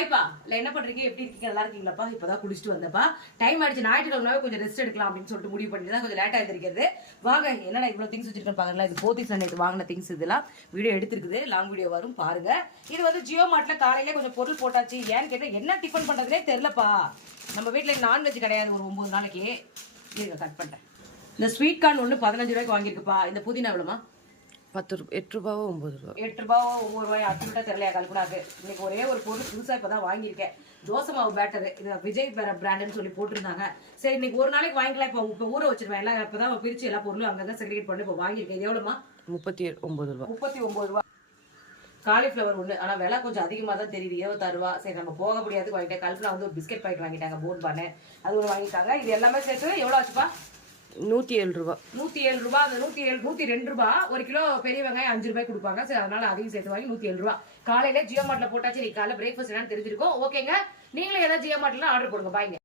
ஹாய்ப்பா இல்லை என்ன பண்றீங்க, எப்படி இருக்கீங்க, நல்லா இருக்கீங்களாப்பா? இப்பதான் குளிச்சுட்டு வந்தப்பா. டைம் ஆயிடுச்சு, ஞாயிற்றுக்கிழமை கொஞ்சம் ரெஸ்ட் எடுக்கலாம் அப்படின்னு சொல்லிட்டு முடிவு பண்ணிட்டு தான் கொஞ்சம் லேட்டா இருந்திருக்கிறது. வாங்க என்னடா இவ்வளவு திங்ஸ் வச்சிருக்கேன் பாருங்களா. இது போத்தீஸ் நேற்று வாங்கின திங்ஸ், இதெல்லாம் வீடியோ எடுத்திருக்குது, லாங் வீடியோ வரும் பாருங்க. இது வந்து ஜியோ மார்ட்ல காலையில கொஞ்சம் பொருள் போட்டாச்சு. ஏன்னு கேட்டா என்ன டிஃபன் பண்றதுனே தெரியலப்பா. நம்ம வீட்டுல நான்வெஜ் கிடையாது ஒரு 9 நாளைக்கு. இருங்க கட் பண்ணிட்டேன். இந்த ஸ்வீட் கார்ன் ஒன்று 15 ரூபாய்க்கு வாங்கியிருக்குப்பா. இந்த புதினா எவ்வளோமா? 10 ரூபா, 8 ரூபாவோ 9 ரூபா. 8 ரூபாவோ 9 ரூபாய் அச்சுட்டா தெரியலையா கல்பனாக்கு. இன்னைக்கு ஒரே ஒரு பொருள் புதுசா இப்பதான் வாங்கியிருக்கேன். தோசை மாவு பேட்டர், இது விஜய் பிராண்டுன்னு சொல்லி போட்டிருந்தாங்க. சரி இன்னைக்கு ஒரு நாளைக்கு வாங்கிக்கலாம். இப்போ ஊற வச்சிருவேன் எல்லாம். இப்பதான் பிரிச்சு எல்லா பொருளும் அங்கங்க செக்ரிகேட் பண்ணி இப்போ வாங்கியிருக்கேன். இது எவ்வளோமா? 39 ரூபா. 39 ரூபா. காலிஃபிளவர் ஒன்று, ஆனால் விலை கொஞ்சம் அதிகமாக தான் தெரியுது, 26 ரூபா. சரி நம்ம போக முடியாது வாங்கிட்டேன். கல்பனா வந்து ஒரு பிஸ்கெட் பாக்கெட் வாங்கிட்டாங்க, போன் பானு, அது ஒன்று வாங்கிட்டாங்க. இது எல்லாமே சேர்த்து எவ்வளோ ஆச்சுப்பா? 107 ரூபா. 107 ரூபா. அந்த 102 ரூபா. ஒரு கிலோ பெரிய வெங்காயம் 5 ரூபாய் கொடுப்பாங்க. சரி அதனால அதையும் சேர்த்து வாங்கி 107 ரூபா. காலையில ஜியோ மார்ட்ல போட்டாச்சு. நீ காலைல பிரேக்ஃபாஸ்ட் என்னன்னு தெரிஞ்சிருக்கும். ஓகேங்க, நீங்களும் ஏதாவது ஜியோ மார்ட்ல ஆர்டர் போடுங்க. பாய்ங்க.